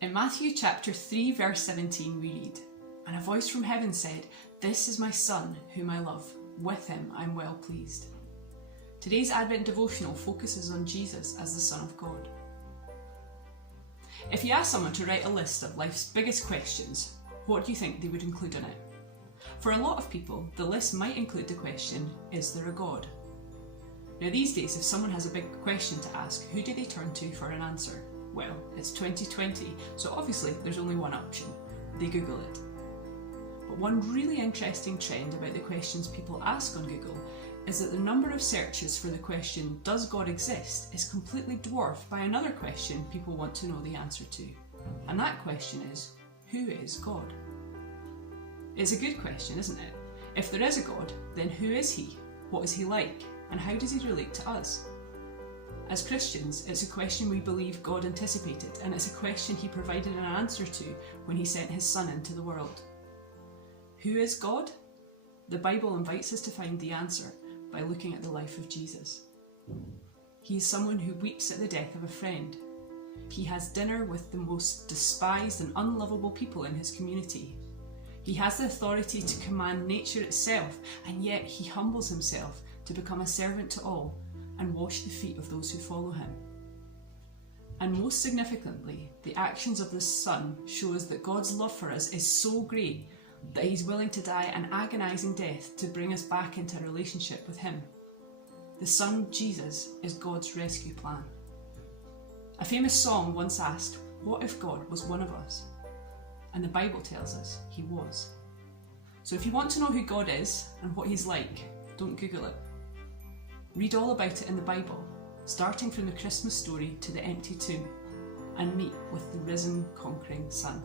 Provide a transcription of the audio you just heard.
In Matthew chapter 3 verse 17 we read, "And a voice from heaven said, 'This is my Son, whom I love. With him I am well pleased.'" Today's Advent devotional focuses on Jesus as the Son of God. If you ask someone to write a list of life's biggest questions, what do you think they would include in it? For a lot of people, the list might include the question, is there a God? Now these days, if someone has a big question to ask, who do they turn to for an answer? Well, it's 2020, so obviously there's only one option. They Google it. But one really interesting trend about the questions people ask on Google is that the number of searches for the question, does God exist, is completely dwarfed by another question people want to know the answer to. And that question is, who is God? It's a good question, isn't it? If there is a God, then who is he? What is he like? And how does he relate to us? As Christians, it's a question we believe God anticipated, and it's a question he provided an answer to when he sent his Son into the world. Who is God? The Bible invites us to find the answer by looking at the life of Jesus. He is someone who weeps at the death of a friend. He has dinner with the most despised and unlovable people in his community. He has the authority to command nature itself, and yet he humbles himself to become a servant to all and wash the feet of those who follow him. And most significantly, the actions of the Son show us that God's love for us is so great that he's willing to die an agonising death to bring us back into a relationship with him. The Son, Jesus, is God's rescue plan. A famous song once asked, "What if God was one of us?" And the Bible tells us he was. So if you want to know who God is and what he's like, don't Google it. Read all about it in the Bible, starting from the Christmas story to the empty tomb, and meet with the risen, conquering Son.